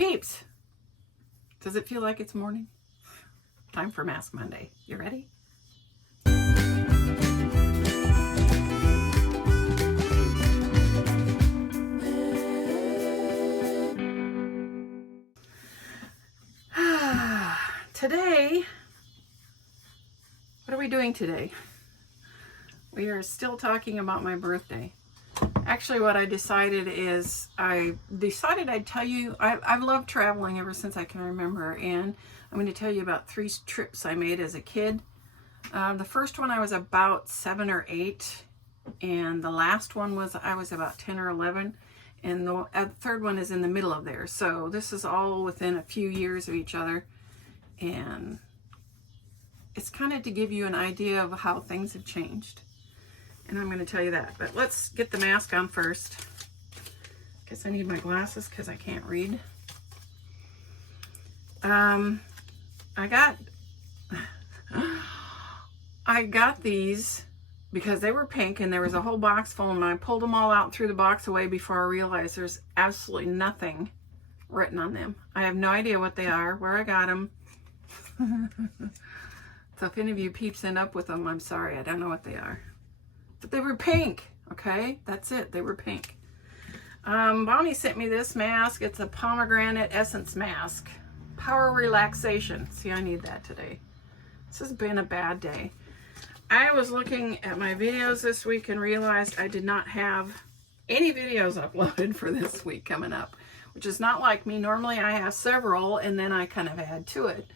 Peeps, does it feel like it's morning? Time for Mask Monday. You ready? Today, what are we doing today? We are still talking about my birthday. Actually, what I decided is I'd tell you, I've loved traveling ever since I can remember, and I'm going to tell you about 3 trips I made as a kid. The first one I was about 7 or 8, and the last one was I was about 10 or 11, and the third one is in the middle of there. So this is all within a few years of each other, and it's kind of to give you an idea of how things have changed. And I'm going to tell you that. But let's get the mask on first. Guess I need my glasses because I can't read. I got these because they were pink and there was a whole box full, and I pulled them all out and threw the box away before I realized there's absolutely nothing written on them. I have no idea what they are, where I got them. So if any of you peeps end up with them, I'm sorry, I don't know what they are. But they were pink, okay? That's it, they were pink. Bonnie sent me this mask. It's a pomegranate essence mask. Power relaxation. See, I need that today. This has been a bad day. I was looking at my videos this week and realized I did not have any videos uploaded for this week coming up, which is not like me. Normally I have several and then I kind of add to it,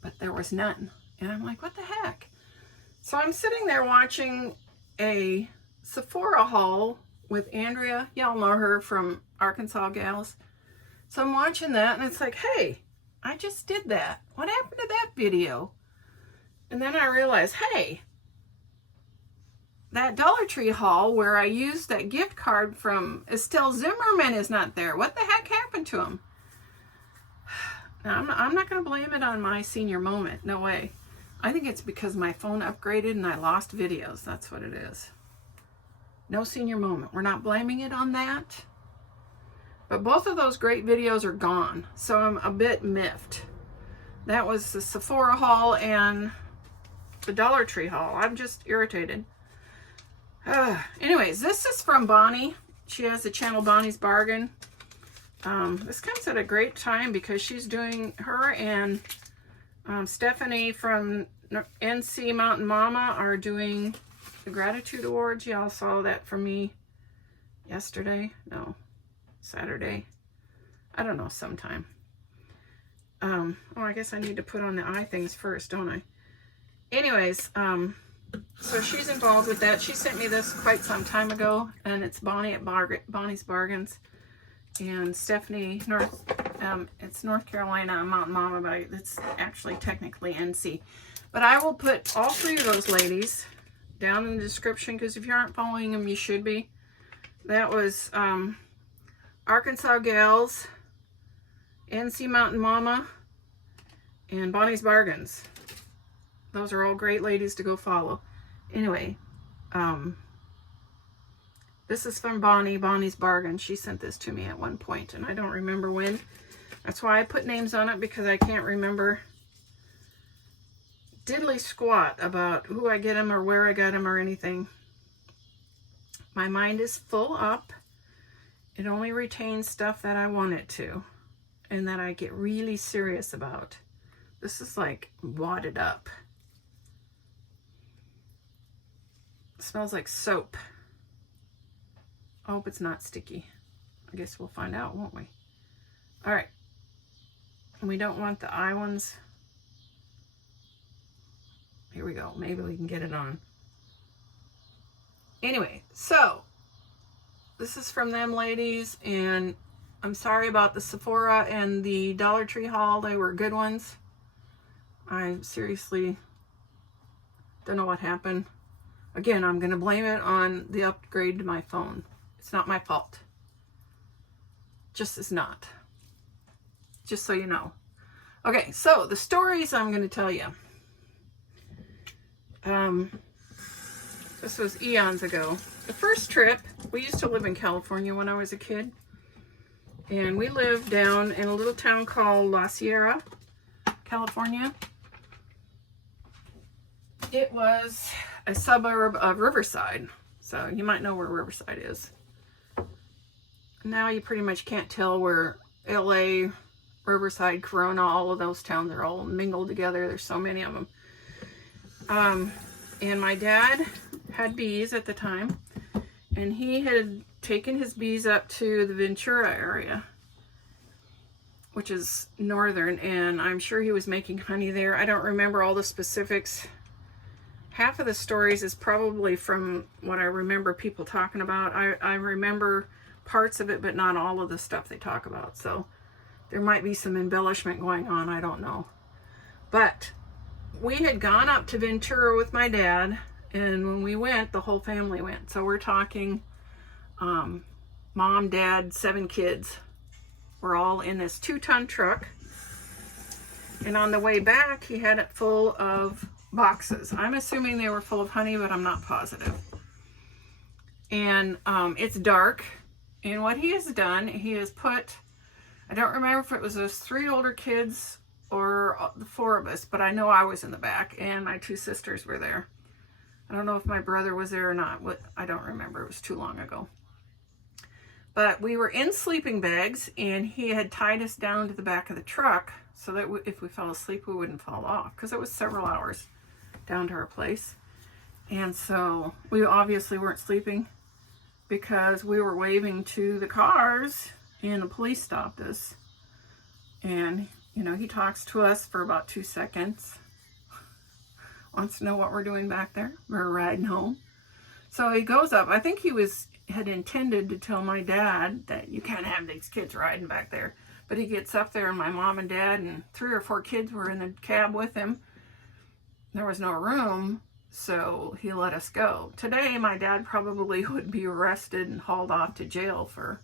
but there was none. And I'm like, what the heck? So I'm sitting there watching a Sephora haul with Andrea. Y'all know her from Arkansas Gals. So I'm watching that and it's like, hey, I just did that. What happened to that video? And then I realized, hey, that Dollar Tree haul where I used that gift card from Estelle Zimmerman is not there. What the heck happened to him? Now, I'm not going to blame it on my senior moment. No way. I think it's because my phone upgraded and I lost videos. That's what it is. No senior moment. We're not blaming it on that. But both of those great videos are gone. So I'm a bit miffed. That was the Sephora haul and the Dollar Tree haul. I'm just irritated. Anyways, this is from Bonnie. She has the channel Bonnie's Bargain. This comes at a great time because she's doing, her and Stephanie from NC Mountain Mama are doing the Gratitude Awards. Y'all saw that from me yesterday. No, Saturday. I don't know, sometime. Oh, I guess I need to put on the eye things first, don't I? Anyways, so she's involved with that. She sent me this quite some time ago, and it's Bonnie at Bonnie's Bargains. And Stephanie, it's North Carolina Mountain Mama, but it's actually technically NC. But I will put all 3 of those ladies down in the description, because if you aren't following them, you should be. That was Arkansas Gals, NC Mountain Mama, and Bonnie's Bargains. Those are all great ladies to go follow. Anyway, this is from Bonnie, Bonnie's Bargain. She sent this to me at one point, and I don't remember when. That's why I put names on it, because I can't remember diddly squat about who I get them or where I got them or anything. My mind is full up. It only retains stuff that I want it to and that I get really serious about. This is like wadded up. It smells like soap. I hope it's not sticky. I guess we'll find out, won't we? All right. We don't want the eye ones. Here we go. Maybe we can get it on. Anyway, so this is from them ladies, and I'm sorry about the Sephora and the Dollar Tree haul. They were good ones. I seriously don't know what happened. Again, I'm going to blame it on the upgrade to my phone. It's not my fault. Just is not. Just so you know. Okay, so the stories I'm going to tell you. This was eons ago. The first trip, we used to live in California when I was a kid. And we live down in a little town called La Sierra, California. It was a suburb of Riverside, so you might know where Riverside is. Now you pretty much can't tell where LA, Riverside, Corona, all of those towns are all mingled together. There's so many of them. And my dad had bees at the time, and he had taken his bees up to the Ventura area, which is northern, and I'm sure he was making honey there. I don't remember all the specifics. Half of the stories is probably from what I remember people talking about. I remember parts of it, but not all of the stuff they talk about. So there might be some embellishment going on. I don't know. But we had gone up to Ventura with my dad, and when we went, the whole family went. So we're talking mom, dad, 7 kids. We're all in this 2-ton truck. And on the way back, he had it full of boxes. I'm assuming they were full of honey, but I'm not positive. And it's dark. And what he has done, he has put, I don't remember if it was those 3 older kids or the 4 of us, but I know I was in the back and my 2 sisters were there. I don't know if my brother was there or not. I don't remember. It was too long ago. But we were in sleeping bags, and he had tied us down to the back of the truck so that if we fell asleep, we wouldn't fall off, because it was several hours down to our place. And so we obviously weren't sleeping because we were waving to the cars, and the police stopped us. And, you know, he talks to us for about 2 seconds, wants to know what we're doing back there. We're riding home. So he goes up. I think he had intended to tell my dad that you can't have these kids riding back there. But he gets up there, and my mom and dad and 3 or 4 kids were in the cab with him. There was no room, so he let us go. Today, my dad probably would be arrested and hauled off to jail for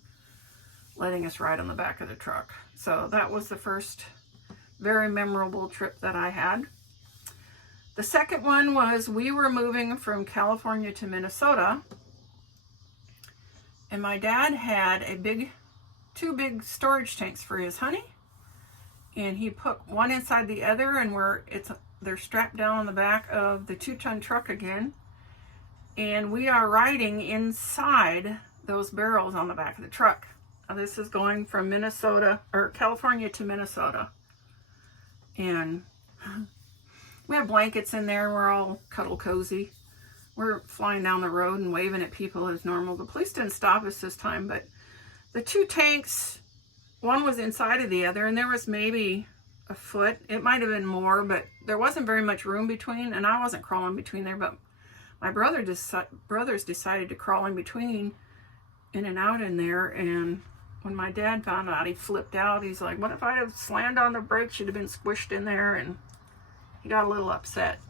letting us ride on the back of the truck. So that was the first very memorable trip that I had. The second one was we were moving from California to Minnesota, and my dad had 2 big storage tanks for his honey, and he put one inside the other, and they're strapped down on the back of the 2-ton truck again, and we are riding inside those barrels on the back of the truck. Now, this is going from California to Minnesota, and we have blankets in there. We're all cuddle cozy. We're flying down the road and waving at people as normal. The police didn't stop us this time, but the 2 tanks, one was inside of the other, and there was maybe a foot. It might have been more, but there wasn't very much room between, and I wasn't crawling between there, but my brothers decided to crawl in between, in and out in there, and when my dad found out, he flipped out. He's like, what if I'd have slammed on the brakes? She'd have been squished in there, and he got a little upset.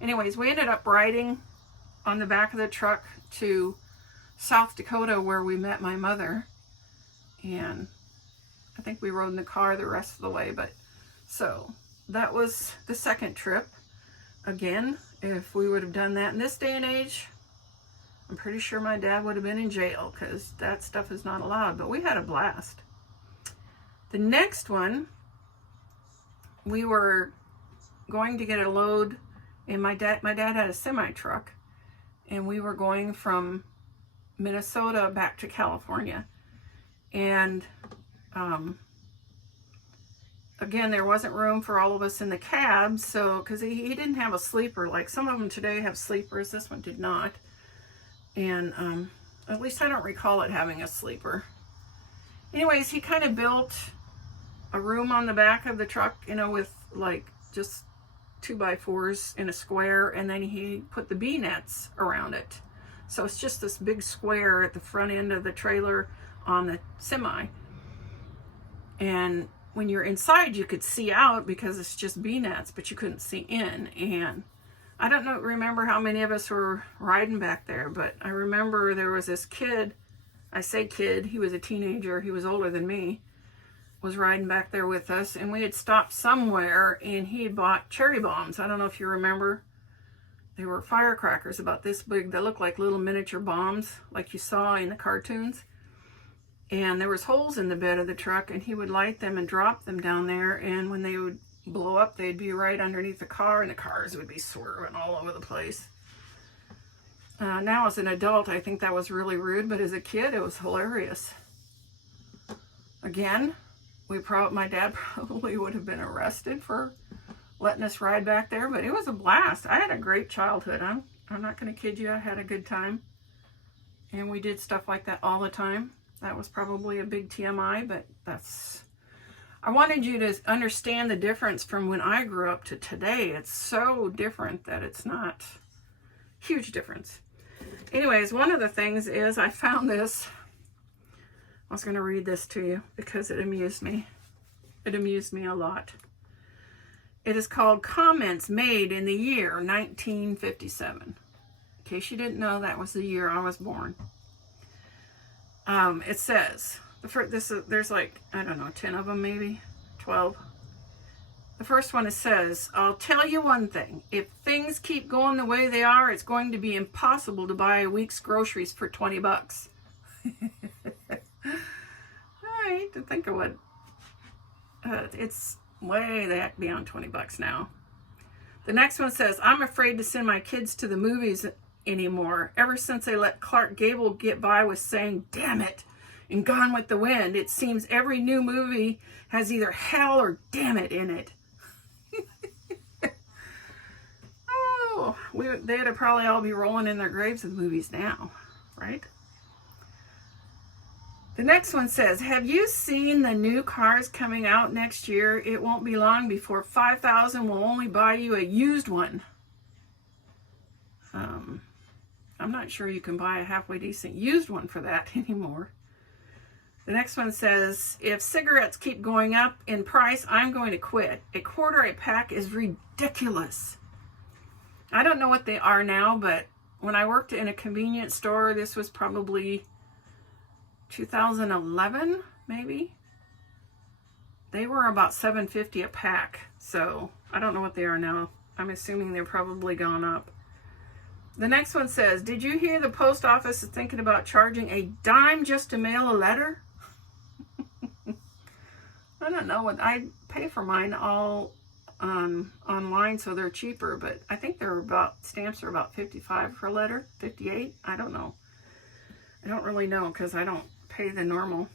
Anyways, we ended up riding on the back of the truck to South Dakota, where we met my mother, and I think we rode in the car the rest of the way. But so that was the second trip. Again, if we would have done that in this day and age, I'm pretty sure my dad would have been in jail, because that stuff is not allowed. But we had a blast. The next one, we were going to get a load, and my dad had a semi truck, and we were going from Minnesota back to California. And again, there wasn't room for all of us in the cab, so because he didn't have a sleeper. Like some of them today have sleepers, this one did not. And at least I don't recall it having a sleeper. Anyways, he kind of built a room on the back of the truck, you know, with like just 2x4s in a square, and then he put the bee nets around it. So it's just this big square at the front end of the trailer on the semi. And when you're inside, you could see out because it's just bee nets, but you couldn't see in. And I don't remember how many of us were riding back there, but I remember there was this kid. I say kid, he was a teenager, he was older than me, was riding back there with us, and we had stopped somewhere, and he had bought cherry bombs. I don't know if you remember. They were firecrackers about this big. They looked like little miniature bombs like you saw in the cartoons. And there was holes in the bed of the truck, and he would light them and drop them down there, and when they would blow up, they'd be right underneath the car, and the cars would be swerving all over the place. Now as an adult, I think that was really rude, but as a kid, it was hilarious. Again, my dad probably would have been arrested for letting us ride back there, but it was a blast. I had a great childhood. I'm not going to kid you. I had a good time, and we did stuff like that all the time. That was probably a big TMI, but I wanted you to understand the difference from when I grew up to today. It's so different that it's not huge difference. Anyways, one of the things is I found this. I was going to read this to you because it amused me. It amused me a lot. It is called Comments Made in the Year 1957. In case you didn't know, that was the year I was born. It says, there's like, I don't know, 10 of them maybe, 12. The first one, it says, I'll tell you one thing. If things keep going the way they are, it's going to be impossible to buy a week's groceries for 20 bucks. I hate to think of what, it's way the heck beyond 20 bucks now. The next one says, I'm afraid to send my kids to the movies anymore. Ever since they let Clark Gable get by with saying, damn it, and Gone with the Wind, it seems every new movie has either hell or damn it in it. Oh, they'd probably all be rolling in their graves with movies now, right? The next one says, have you seen the new cars coming out next year? It won't be long before 5,000 will only buy you a used one. I'm not sure you can buy a halfway decent used one for that anymore. The next one says, if cigarettes keep going up in price, I'm going to quit. A quarter a pack is ridiculous. I don't know what they are now, but when I worked in a convenience store, this was probably 2011, maybe. They were about $7.50 a pack. So I don't know what they are now. I'm assuming they're probably gone up. The next one says, did you hear the post office is thinking about charging a dime just to mail a letter? I don't know what I pay for mine all online, so they're cheaper, but I think stamps are about 55 per letter, 58. I don't know. I don't really know because I don't pay the normal.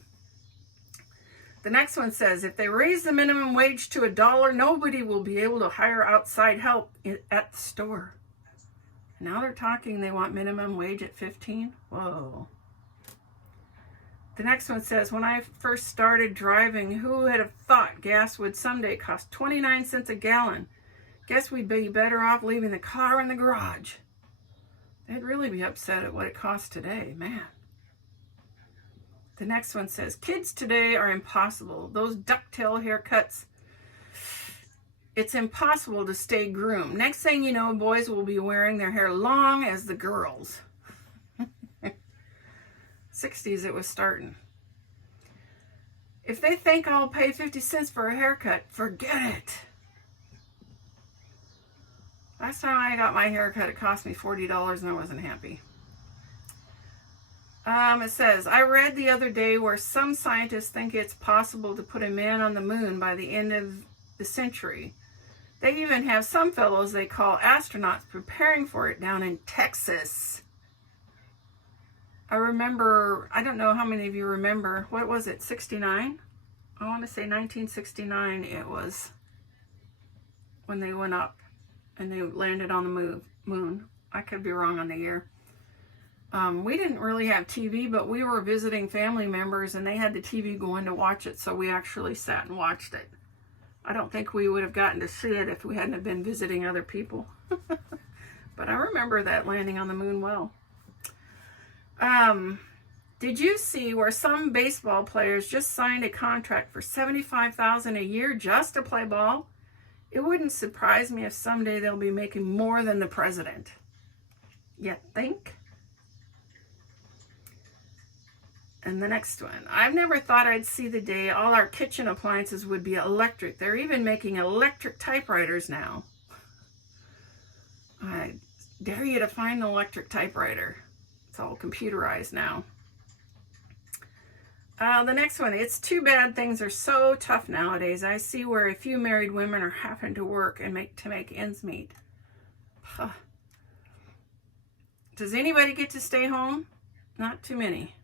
The next one says, if they raise the minimum wage to $1, nobody will be able to hire outside help at the store. Now they're talking they want minimum wage at 15. Whoa. The next one says, when I first started driving, who would have thought gas would someday cost 29 cents a gallon? Guess we'd be better off leaving the car in the garage. They'd really be upset at what it costs today, man. The next one says, kids today are impossible. Those ducktail haircuts, it's impossible to stay groomed. Next thing you know, boys will be wearing their hair long as the girls. 60s it was starting. If they think I'll pay 50 cents for a haircut, forget it. Last time I got my haircut, it cost me $40 and I wasn't happy. It says, I read the other day where some scientists think it's possible to put a man on the moon by the end of the century. They even have some fellows they call astronauts preparing for it down in Texas. I remember, I don't know how many of you remember, what was it, 69? I want to say 1969 it was when they went up and they landed on the moon. I could be wrong on the year. We didn't really have TV, but we were visiting family members and they had the TV going to watch it, so we actually sat and watched it. I don't think we would have gotten to see it if we hadn't have been visiting other people. But I remember that landing on the moon well. Did you see where some baseball players just signed a contract for $75,000 a year just to play ball? It wouldn't surprise me if someday they'll be making more than the president. You think? And the next one, I've never thought I'd see the day all our kitchen appliances would be electric. They're even making electric typewriters now. I dare you to find an electric typewriter. It's all computerized now. The next one, it's too bad things are so tough nowadays. I see where a few married women are having to work and make ends meet. Huh. Does anybody get to stay home? Not too many.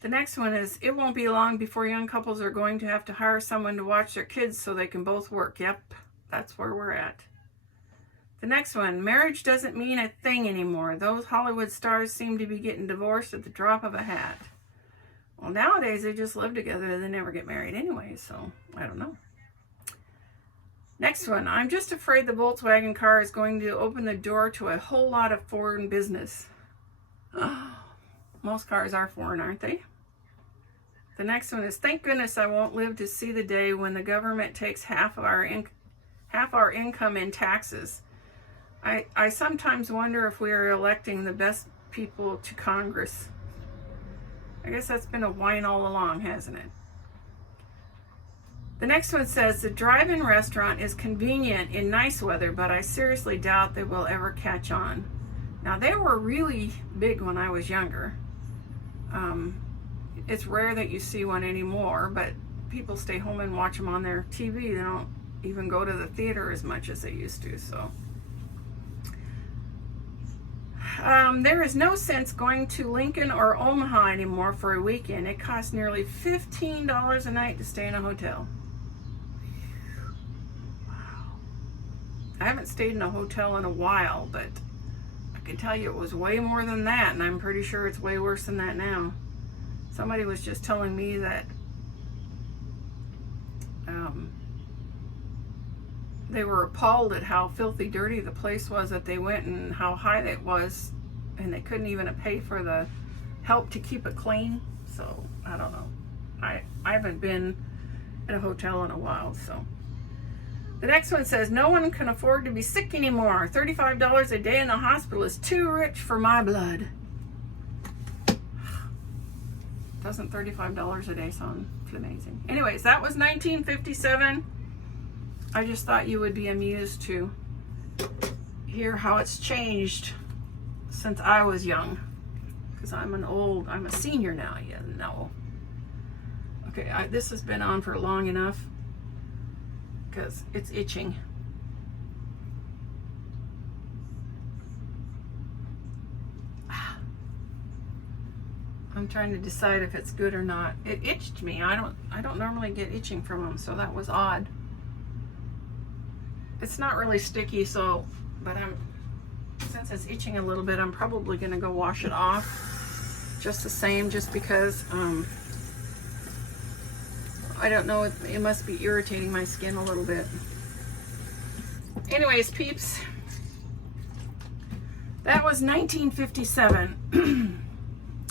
The next one is, it won't be long before young couples are going to have to hire someone to watch their kids so they can both work. Yep, that's where we're at. The next one, marriage doesn't mean a thing anymore. Those Hollywood stars seem to be getting divorced at the drop of a hat. Well, nowadays they just live together. They never get married anyway, so I don't know. Next one, I'm just afraid the Volkswagen car is going to open the door to a whole lot of foreign business. Most cars are foreign, aren't they? The next one is, thank goodness I won't live to see the day when the government takes half our income in taxes. I sometimes wonder if we are electing the best people to Congress. I guess that's been a whine all along, hasn't it? The next one says, the drive-in restaurant is convenient in nice weather, but I seriously doubt they will ever catch on. Now, they were really big when I was younger. It's rare that you see one anymore, but people stay home and watch them on their TV. They don't even go to the theater as much as they used to, so. There is no sense going to Lincoln or Omaha anymore for a weekend. It costs nearly $15 a night to stay in a hotel. Wow. I haven't stayed in a hotel in a while, but I can tell you it was way more than that, and I'm pretty sure it's way worse than that now. Somebody was just telling me that they were appalled at how filthy dirty the place was that they went and how high it was, and they couldn't even pay for the help to keep it clean. So I don't know. I haven't been in a hotel in a while. So the next one says, no one can afford to be sick anymore. $35 a day in the hospital is too rich for my blood. Doesn't $35 a day sound amazing? Anyways, that was 1957. I just thought you would be amused to hear how it's changed since I was young. Because I'm a senior now, you know. Okay, this has been on for long enough because it's itching. I'm trying to decide if it's good or not. It itched me. I don't normally get itching from them, so that was odd. It's not really sticky, so, but since it's itching a little bit, I'm probably gonna go wash it off just the same, just because I don't know, it must be irritating my skin a little bit. Anyways, peeps, that was 1957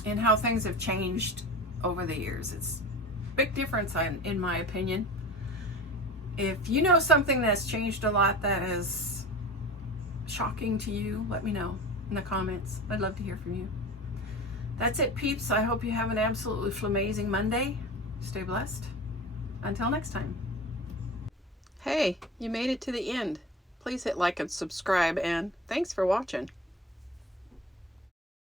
and how things have changed over the years. It's a big difference in my opinion. If you know something that's changed a lot that is shocking to you, let me know in the comments. I'd love to hear from you. That's it, peeps. I hope you have an absolutely flamazing Monday. Stay blessed. Until next time. Hey, you made it to the end. Please hit like and subscribe, and thanks for watching.